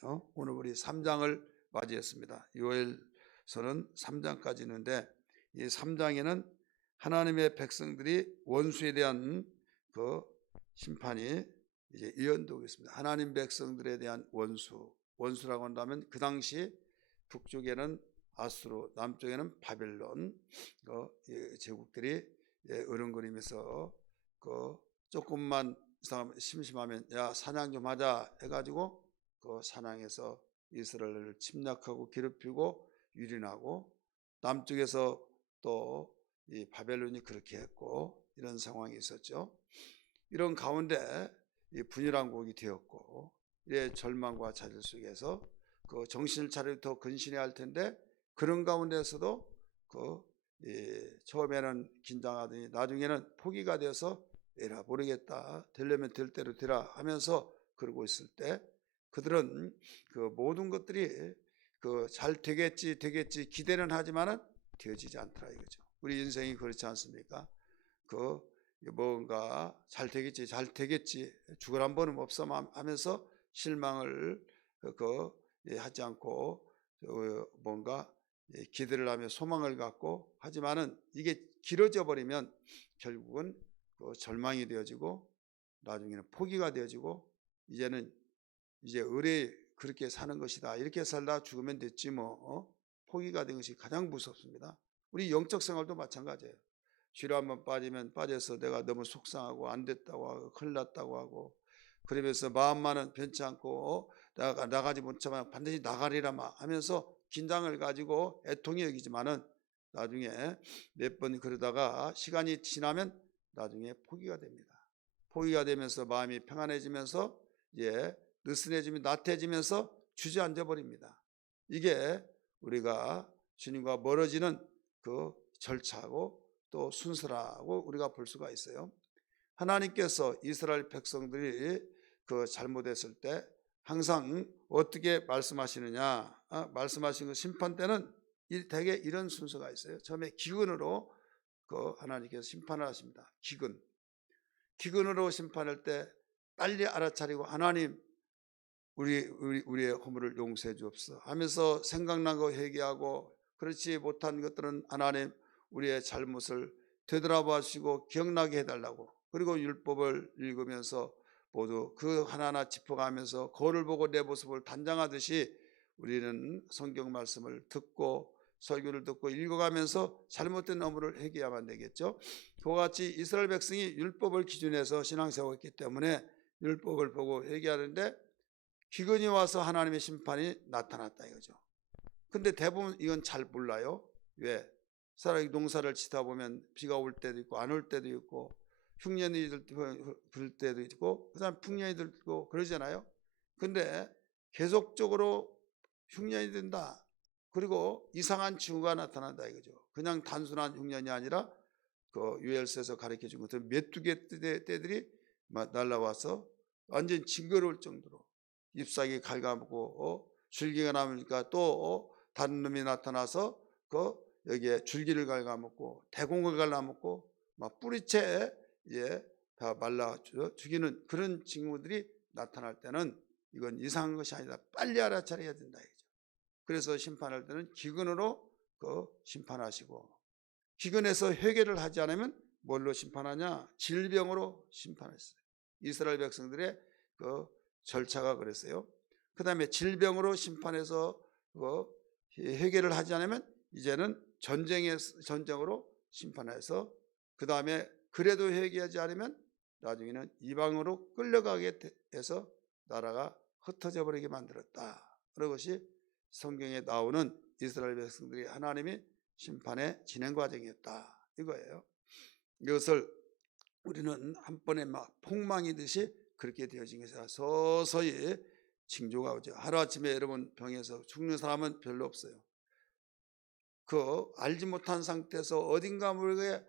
말이죠. 오늘 우리 3장을 맞이했습니다. 요엘서는 3장까지 있는데 이 3장에는 하나님의 백성들이 원수에 대한 그 심판이 이제 예언되고 있습니다. 하나님 백성들에 대한 원수라고 한다면 그 당시 북쪽에는 아수르, 남쪽에는 바벨론 제국들이 어른거리면서 조금만 심심하면 야 사냥 좀 하자 해가지고 그 사냥해서 이스라엘을 침략하고 괴롭히고 유린하고, 남쪽에서 또 이 바벨론이 그렇게 했고, 이런 상황이 있었죠. 이런 가운데 이 분열한 곡이 되었고, 이래 절망과 좌절 속에서 그 정신을 차려 더 근신해야 할 텐데, 그런 가운데서도 처음에는 긴장하더니 나중에는 포기가 되어서 에라 모르겠다, 되려면 될 대로 되라 하면서 그러고 있을 때, 그들은 그 모든 것들이 잘 되겠지 기대는 하지만은 되어지지 않더라 이거죠. 우리 인생이 그렇지 않습니까? 뭔가 잘 되겠지 죽을 한 번은 없어 하면서 실망을 하지 않고 뭔가 기대를 하며 소망을 갖고 하지만은 이게 길어져 버리면 결국은 절망이 되어지고 나중에는 포기가 되어지고, 이제 의뢰 그렇게 사는 것이다, 이렇게 살다 죽으면 됐지 포기가 된 것이 가장 무섭습니다. 우리 영적 생활도 마찬가지예요. 죄로 한번 빠지면 빠져서 내가 너무 속상하고 안 됐다고 하고 큰일 났다고 하고, 그러면서 마음만은 변치 않고 내가 나가지 못하면 반드시 나가리라 하면서 긴장을 가지고 애통이 여기지만은 나중에 몇 번 그러다가 시간이 지나면 나중에 포기가 됩니다. 포기가 되면서 마음이 평안해지면서 느슨해지면 나태해지면서 주저앉아 버립니다. 이게 우리가 주님과 멀어지는 그 절차고 또 순서라고 우리가 볼 수가 있어요. 하나님께서 이스라엘 백성들이 잘못했을 때 항상 어떻게 말씀하시느냐, 말씀하신 심판 때는 대개 이런 순서가 있어요. 처음에 기근으로 하나님께서 심판을 하십니다. 기근으로 심판할 때 빨리 알아차리고 하나님 우리의 허물을 용서해 주옵소서 하면서 생각난 거 회개하고, 그렇지 못한 것들은 하나님 우리의 잘못을 되돌아봐 주시고 기억나게 해달라고, 그리고 율법을 읽으면서 모두 그 하나하나 짚어가면서 거울을 보고 내 모습을 단장하듯이 우리는 성경 말씀을 듣고 설교를 듣고 읽어가면서 잘못된 허물을 회개해야만 되겠죠. 그와 같이 이스라엘 백성이 율법을 기준해서 신앙생활을 했기 때문에 율법을 보고 회개하는데 기근이 와서 하나님의 심판이 나타났다 이거죠. 근데 대부분 이건 잘 몰라요. 왜? 사람이 농사를 짓다 보면 비가 올 때도 있고 안 올 때도 있고, 흉년이 들 때도 있고 그다음 풍년이 들고 그러잖아요. 근데 계속적으로 흉년이 든다, 그리고 이상한 징후가 나타난다 이거죠. 그냥 단순한 흉년이 아니라 요엘서에서 가르쳐 준 것처럼 메뚜기 떼들이 날라와서 완전 징그러울 정도로 잎사귀 갉아먹고 줄기가 남으니까 또 다른 놈이 나타나서 여기에 줄기를 갉아먹고 대공을 갈라먹고 막 뿌리채 다 말라 죽이는 그런 징후들이 나타날 때는 이건 이상한 것이 아니다, 빨리 알아차려야 된다 이거죠. 그래서 심판할 때는 기근으로 심판하시고, 기근에서 회개를 하지 않으면 뭘로 심판하냐? 질병으로 심판했어요. 이스라엘 백성들의 절차가 그랬어요. 그 다음에 질병으로 심판해서 회개를 하지 않으면 이제는 전쟁으로 심판해서, 그 다음에 그래도 회개하지 않으면 나중에는 이방으로 끌려가게 해서 나라가 흩어져 버리게 만들었다. 그런 것이 성경에 나오는 이스라엘 백성들이 하나님이 심판의 진행 과정이었다 이거예요. 이것을 우리는 한 번에 막 폭망이듯이 그렇게 되어진 것이라 서서히 징조가 오죠. 하루아침에 여러분 병에서 죽는 사람은 별로 없어요. 알지 못한 상태에서 어딘가 모르게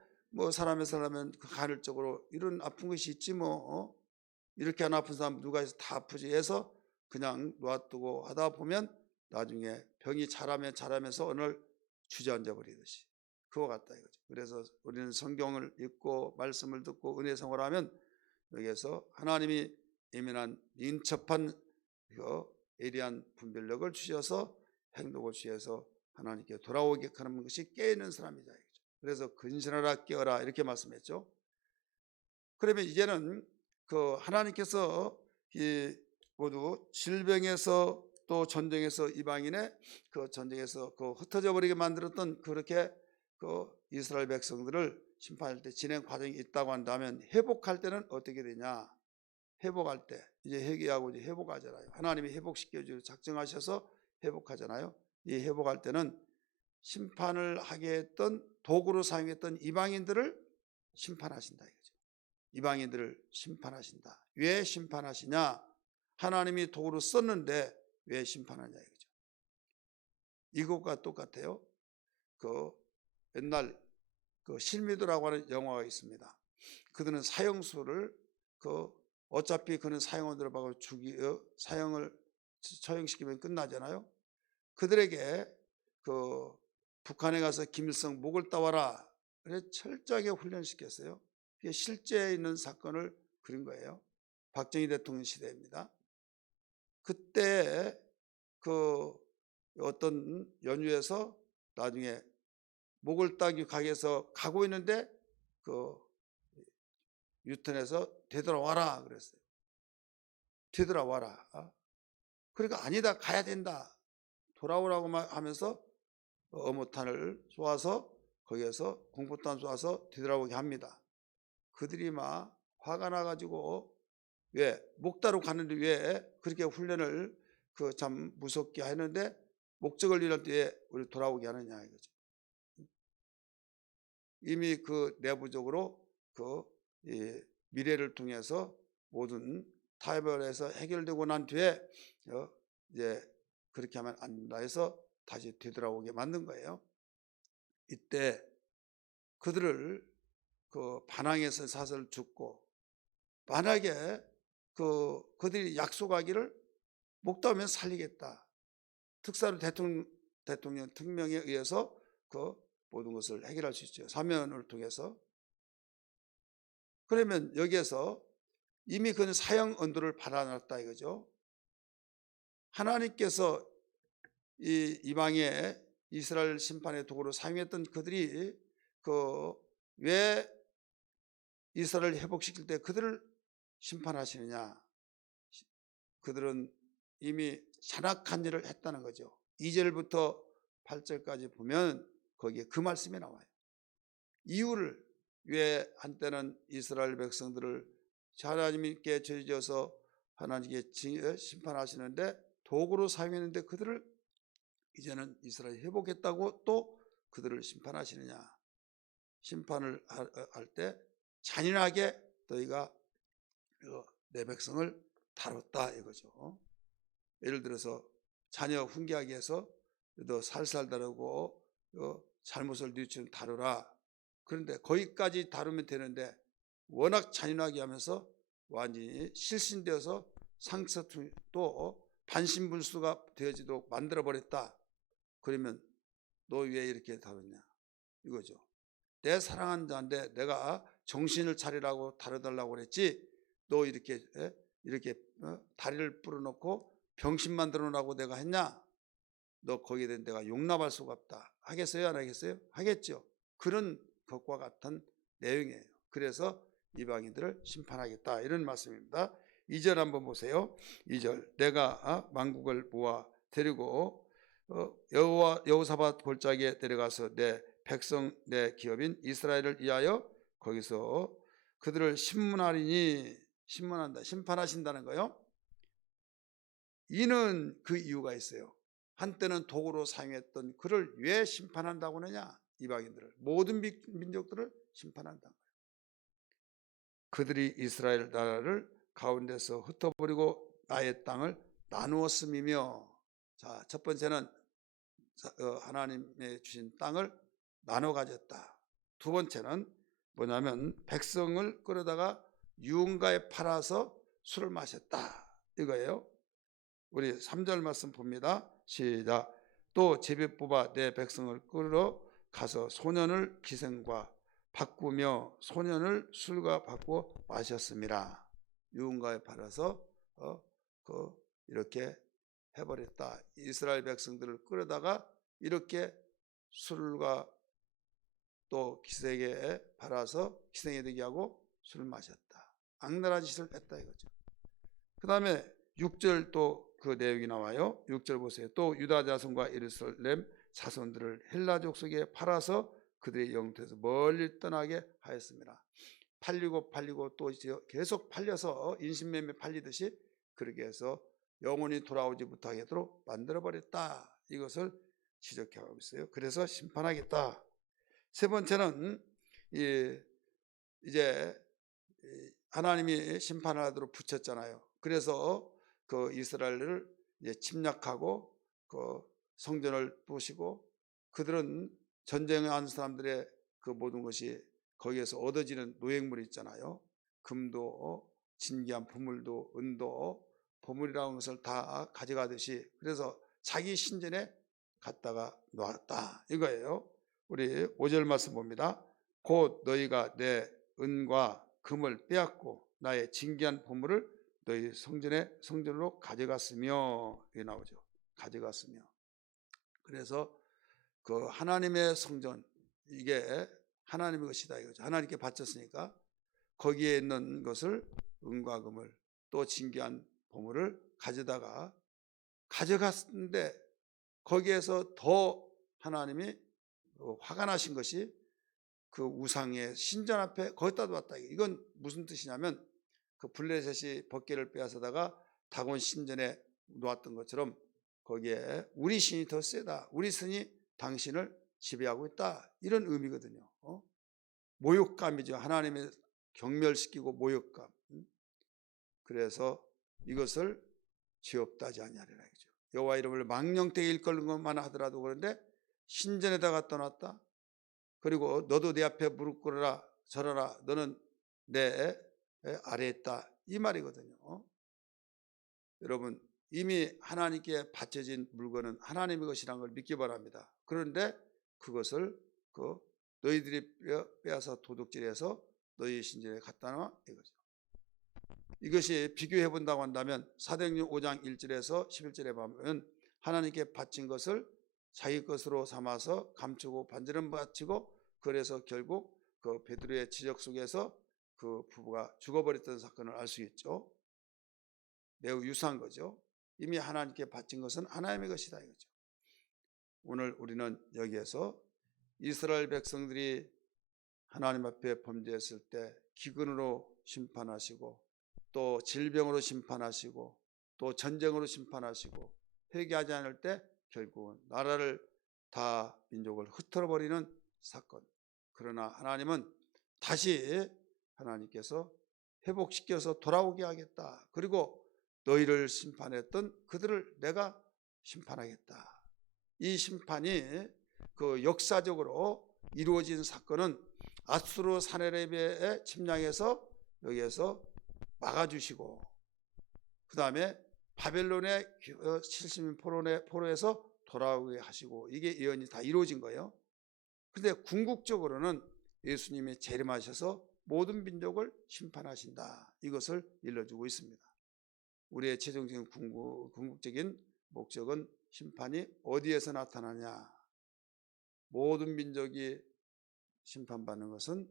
사람은 간헐적으로 이런 아픈 것이 있지 이렇게 안 아픈 사람 누가 있어, 다 아프지 해서 그냥 놔두고 하다 보면 나중에 병이 자라면서 어느 날 주저앉아 버리듯이 그와 같다 이거죠. 그래서 우리는 성경을 읽고 말씀을 듣고 은혜 생활하면 여기에서 하나님이 예민한 인첩한 예리한 분별력을 주셔서 행동을 취해서 하나님께 돌아오게 하는 것이 깨있는 사람이다. 그래서 근신하라 깨어라 이렇게 말씀했죠. 그러면 이제는 그 하나님께서 이 모두 질병에서 또 전쟁에서 이방인의 그 전쟁에서 그 흩어져 버리게 만들었던 그렇게 그 이스라엘 백성들을 심판할 때 진행 과정이 있다고 한다면 회복할 때는 어떻게 되냐? 회복할 때 이제 회개하고 이제 회복하잖아요. 하나님이 회복시켜 주기로 작정하셔서 회복하잖아요. 이 회복할 때는 심판을 하게 했던 도구로 사용했던 이방인들을 심판하신다 이거죠. 이방인들을 심판하신다. 왜 심판하시냐? 하나님이 도구로 썼는데 왜 심판하냐 이거죠. 이것과 똑같아요. 그 옛날 그 실미도라고 하는 영화가 있습니다. 그들은 사형수를 그 어차피 그는 사형원들을 받고 사형을 처형시키면 끝나잖아요. 그들에게 그 북한에 가서 김일성 목을 따와라. 그래 철저하게 훈련시켰어요. 그게 실제 있는 사건을 그린 거예요. 박정희 대통령 시대입니다. 그때 그 어떤 연유에서 나중에 목을 따기 가게에서 가고 있는데 그 유턴해서 되돌아와라 그랬어요. 되돌아와라. 그러니까 아니다 가야 된다. 돌아오라고 하면서 어무탄을 쏘아서 거기에서 공포탄 쏘아서 되돌아오게 합니다. 그들이 막 화가 나가지고 왜 목다로 가는데 왜 그렇게 훈련을 그 참 무섭게 하는데 목적을 잃을 때 우리 돌아오게 하느냐 이거죠. 이미 그 내부적으로 그 미래를 통해서 모든 타협에서 해결되고 난 뒤에 이제 그렇게 하면 안 된다 해서 다시 되돌아오게 만든 거예요. 이때 그들을 그 반항해서 사슬 죽고 만약에 그들이 약속하기를 목다하면 살리겠다. 특사로 대통령 특명에 의해서 그 모든 것을 해결할 수 있죠. 사면을 통해서. 그러면 여기에서 이미 그는 사형 언도를 받아놨다 이거죠. 하나님께서 이 이방의 이스라엘 심판의 도구로 사용했던 그들이 그 왜 이스라엘을 회복시킬 때 그들을 심판하시느냐? 그들은 이미 잔악한 일을 했다는 거죠. 2절부터 8절까지 보면 거기에 그 말씀이 나와요. 이유를 왜 한때는 이스라엘 백성들을 하나님께 죄지어서 하나님께 심판하시는데 도구로 사용했는데 그들을 이제는 이스라엘 회복했다고 또 그들을 심판하시느냐? 심판을 할 때 잔인하게 너희가 내 백성을 다뤘다 이거죠. 예를 들어서 자녀 훈계하기 위해서 너 살살 다루고 잘못을 뉘우치면 다루라. 그런데 거기까지 다루면 되는데 워낙 잔인하게 하면서 완전히 실신되어서 상처 또 반신분수가 되어지도록 만들어버렸다. 그러면 너 왜 이렇게 다뤘냐 이거죠. 내 사랑하는 자인데 내가 정신을 차리라고 다뤄달라고 그랬지 너 이렇게 다리를 불어넣고 병신 만들어놓으라고 내가 했냐? 너 거기에 대한 내가 용납할 수가 없다. 하겠어요? 안 하겠어요? 하겠죠. 그런 것과 같은 내용이에요. 그래서 이방인들을 심판하겠다 이런 말씀입니다. 2절 한번 보세요. 2절 내가 만국을 모아 데리고 여호사밧 골짜기에 데려가서 내 백성 내 기업인 이스라엘을 위하여 거기서 그들을 심문하리니 심문한다 심판하신다는 거요. 이는 그 이유가 있어요. 한때는 도구로 사용했던 그를 왜 심판한다고 하느냐? 이방인들을 모든 민족들을 심판한다는 거예요. 그들이 이스라엘 나라를 가운데서 흩어버리고 나의 땅을 나누었음이며 자, 첫 번째는 하나님의 주신 땅을 나눠 가졌다. 두 번째는 뭐냐면 백성을 끌어다가 유흥가에 팔아서 술을 마셨다 이거예요. 우리 3절 말씀 봅니다. 시작. 또 제비 뽑아 내 백성을 끌어 가서 소년을 기생과 바꾸며 소년을 술과 바꾸어 마셨습니다. 유흥가에 팔아서 이렇게 해버렸다. 이스라엘 백성들을 끌어다가 이렇게 술과 또 기생에 팔아서 기생이 되게 하고 술을 마셨다. 악랄한 짓을 했다 이거죠. 그 다음에 6절 또 그 내용이 나와요. 6절 보세요. 또 유다 자손과 예루살렘 자손들을 헬라 족속에 팔아서 그들의 영토에서 멀리 떠나게 하였습니다. 팔리고 또 계속 팔려서 인신매매 팔리듯이 그렇게 해서 영원히 돌아오지 못하도록 만들어버렸다. 이것을 지적하고 있어요. 그래서 심판하겠다. 세 번째는 이제 하나님이 심판을 하도록 붙였잖아요. 그래서 그 이스라엘을 침략하고 그 성전을 부시고 그들은 전쟁한 사람들의 그 모든 것이 거기에서 얻어지는 노획물이 있잖아요. 금도 진귀한 보물도 은도 보물이라는 것을 다 가져가듯이 그래서 자기 신전에 갖다가 놓았다 이거예요. 우리 5절 말씀 봅니다. 곧 너희가 내 은과 금을 빼앗고 나의 진귀한 보물을 너희 성전으로 가져갔으며 이게 나오죠. 가져갔으며. 그래서 그 하나님의 성전 이게 하나님의 것이다 이거죠. 하나님께 바쳤으니까 거기에 있는 것을 은과 금을 또 진귀한 보물을 가져갔는데 거기에서 더 하나님이 화가 나신 것이 그 우상의 신전 앞에 거기다 놨다. 이건 무슨 뜻이냐면 그 블레셋이 법궤를 빼앗아다가 다곤 신전에 놓았던 것처럼 거기에 우리 신이 더 세다. 우리 신이 당신을 지배하고 있다. 이런 의미거든요. 모욕감이죠. 하나님의 경멸시키고 모욕감. 그래서 이것을 죄 없다 하지 아니하리라. 여호와 이름을 망령되게 일컫는 것만 하더라도 그런데 신전에다가 떠났다. 그리고 너도 내 앞에 무릎 꿇어라 절하라. 너는 내 아래에 있다. 이 말이거든요. 여러분 이미 하나님께 바쳐진 물건은 하나님의 것이라는 걸 믿기 바랍니다. 그런데 그것을 너희들이 빼앗아 도둑질해서 너희 신전에 갖다 놔 이거죠. 이것이 비교해 본다고 한다면 사도행전 5장 1절에서 11절에 보면 하나님께 바친 것을 자기 것으로 삼아서 감추고 반절은 바치고 그래서 결국 그 베드로의 지적 속에서 그 부부가 죽어버렸던 사건을 알 수 있죠. 매우 유사한 거죠. 이미 하나님께 바친 것은 하나님의 것이다 이거죠. 오늘 우리는 여기에서 이스라엘 백성들이 하나님 앞에 범죄했을 때 기근으로 심판하시고 또 질병으로 심판하시고 또 전쟁으로 심판하시고 회개하지 않을 때 결국은 나라를 다 민족을 흩어버리는 사건. 그러나 하나님은 다시 하나님께서 회복시켜서 돌아오게 하겠다. 그리고 너희를 심판했던 그들을 내가 심판하겠다. 이 심판이 그 역사적으로 이루어진 사건은 아수르 사네립의 침략에서 여기에서 막아주시고 그 다음에 바벨론의 70년 포로에서 돌아오게 하시고 이게 예언이 다 이루어진 거예요. 그런데 궁극적으로는 예수님이 재림하셔서 모든 민족을 심판하신다. 이것을 일러주고 있습니다. 우리의 최종적인 궁극적인 목적은 심판이 어디에서 나타나냐. 모든 민족이 심판받는 것은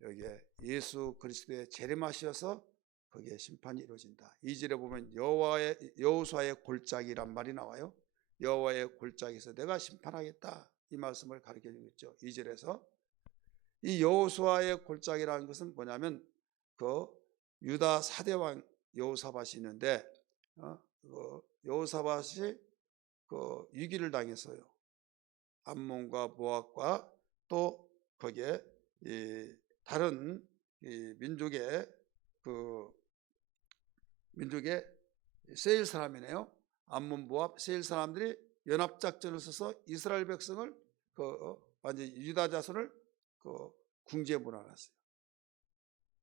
여기에 예수 그리스도의 재림하셔서 거기에 심판이 이루어진다. 2절에 보면 여호수아의 골짜기란 말이 나와요. 여호와의 골짜기에서 내가 심판하겠다. 이 말씀을 가르쳐 주고 있죠. 2절에서 이 여호수아의 골짜기라는 것은 뭐냐면 그 유다 4대 왕 여호사밧이 있는데 여호사밧이 그 위기를 당했어요. 암몬과 모압과 또 거기에 다른 민족의 세일 사람이네요. 암몬 모압 세일 사람들이 연합 작전을 써서 이스라엘 백성을 완전 유다 자손을 궁지에 몰아놨어요.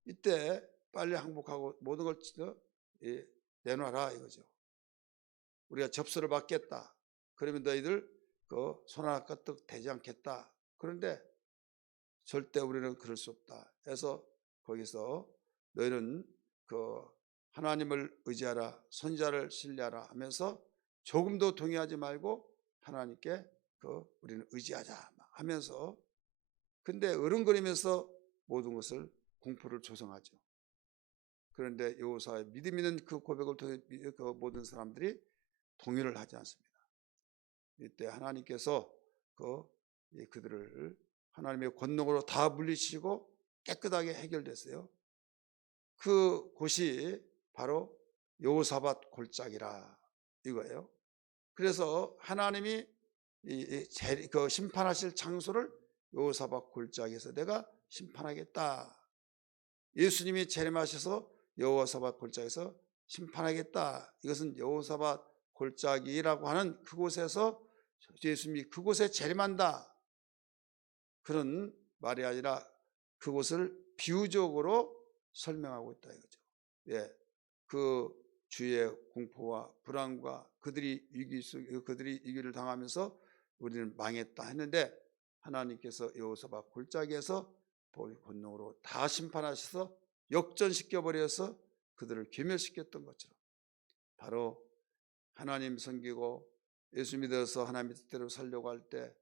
이때 빨리 항복하고 모든 걸 내놔라 이거죠. 우리가 접수를 받겠다. 그러면 너희들 손 하나 까뜩 되지 않겠다. 그런데 절대 우리는 그럴 수 없다. 해서 거기서 너희는 하나님을 의지하라, 선지자를 신뢰하라 하면서 조금도 동의하지 말고 하나님께 우리는 의지하자 하면서, 근데 어른거리면서 모든 것을 공포를 조성하죠. 그런데 여호사의 믿음 있는 그 고백을 통해 그 모든 사람들이 동의를 하지 않습니다. 이때 하나님께서 그들을 하나님의 권능으로 다 물리치고 깨끗하게 해결됐어요. 그 곳이 바로 여호사밧 골짜기라 이거예요. 그래서 하나님이 그 심판하실 장소를 여호사밧 골짜기에서 내가 심판하겠다. 예수님이 재림하셔서 여호사밧 골짜기에서 심판하겠다. 이것은 여호사밧 골짜기라고 하는 그곳에서 예수님이 그곳에 재림한다. 그런 말이 아니라 그곳을 비유적으로 설명하고 있다 이거죠. 예, 그 주의 공포와 불안과 그들이 위기를 당하면서 우리는 망했다 했는데, 하나님께서 여호사밧 골짜기에서 권능으로 다 심판하셔서 역전시켜 버려서 그들을 괴멸시켰던 것처럼, 바로 하나님 섬기고 예수 믿어서 하나님의 뜻대로 살려고 할 때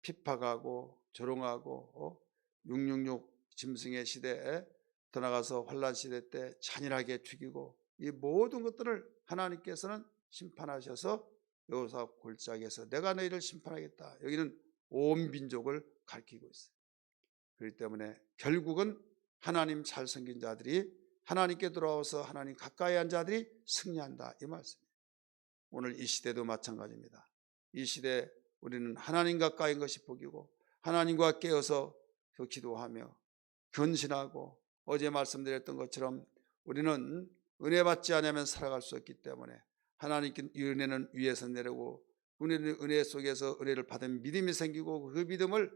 핍박하고 조롱하고 666 짐승의 시대에 떠나가서 환란 시대 때 잔인하게 죽이고, 이 모든 것들을 하나님께서는 심판하셔서 여호사밧 골짜기에서 내가 너희를 심판하겠다. 여기는 온 민족을 가리키고 있어요. 그렇기 때문에 결국은 하나님 잘 섬긴 자들이, 하나님께 돌아와서 하나님 가까이 한 자들이 승리한다 이 말씀이에요. 오늘 이 시대도 마찬가지입니다. 이 시대 우리는 하나님 가까이인 것이 복이고, 하나님과 깨어서 기도하며 견신하고, 어제 말씀드렸던 것처럼 우리는 은혜 받지 않으면 살아갈 수 없기 때문에 하나님께 이 은혜는 위에서 내려오고, 우리는 은혜 속에서 은혜를 받은 믿음이 생기고, 그 믿음을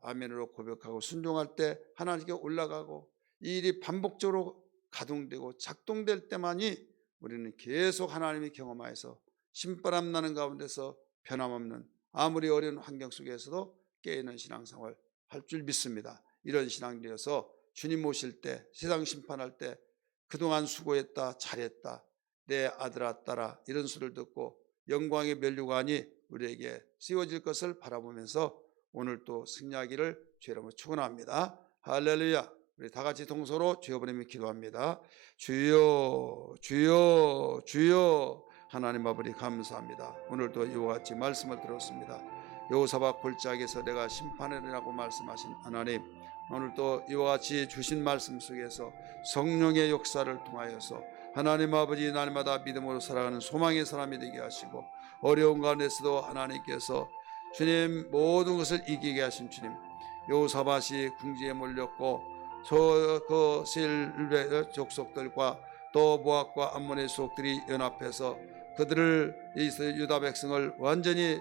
아멘으로 고백하고 순종할 때 하나님께 올라가고, 이 일이 반복적으로 가동되고 작동될 때만이 우리는 계속 하나님이 경험하여서 신바람 나는 가운데서 변함없는, 아무리 어려운 환경 속에서도 깨어있는 신앙생활 할 줄 믿습니다. 이런 신앙되어서 주님 오실 때, 세상 심판할 때 그동안 수고했다, 잘했다, 내 아들아 딸아 이런 소리를 듣고 영광의 면류관이 우리에게 씌워질 것을 바라보면서 오늘 또 승리하기를 주의 이름으로 축원합니다. 할렐루야. 우리 다 같이 동서로 주여 부르며 기도합니다. 주여 주여 주여. 하나님 아버지 감사합니다. 오늘도 이와 같이 말씀을 들었습니다. 여호사밧 골짜기에서 내가 심판하리라고 말씀하신 하나님, 오늘도 이와 같이 주신 말씀 속에서 성령의 역사를 통하여서 하나님 아버지 날마다 믿음으로 살아가는 소망의 사람이 되게 하시고, 어려운 가운데서도 하나님께서 주님 모든 것을 이기게 하신 주님, 여호사밧이 궁지에 몰렸고 그 실베 족속들과 또 모압과 암몬의 수족들이 연합해서 그들을, 유다 백성을 완전히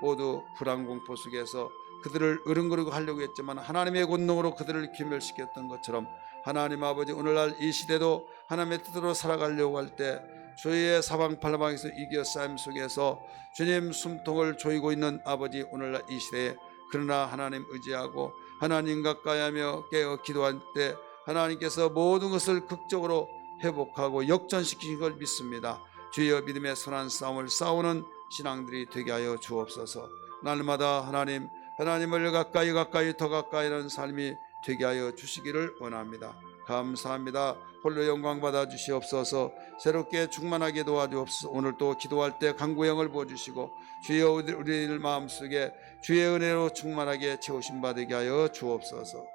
모두 불안 공포 속에서 그들을 으릉거리고 하려고 했지만 하나님의 권능으로 그들을 괴멸시켰던 것처럼, 하나님 아버지 오늘날 이 시대도 하나님의 뜻으로 살아가려고 할 때 주의 사방팔방에서 이겨 싸움 속에서 주님 숨통을 조이고 있는 아버지, 오늘날 이 시대에 그러나 하나님 의지하고 하나님 가까이하며 깨어 기도할 때 하나님께서 모든 것을 극적으로 회복하고 역전시키신 걸 믿습니다. 주여 믿음의 선한 싸움을 싸우는 신앙들이 되게 하여 주옵소서. 날마다 하나님을 가까이 더 가까이 하는 삶이 되게 하여 주시기를 원합니다. 감사합니다. 홀로 영광 받아 주시옵소서. 새롭게 충만하게 도와주옵소서. 오늘 또 기도할 때 간구형을 부어주시고 주여 우리들 마음속에 주의 은혜로 충만하게 채우심 받게 하여 주옵소서.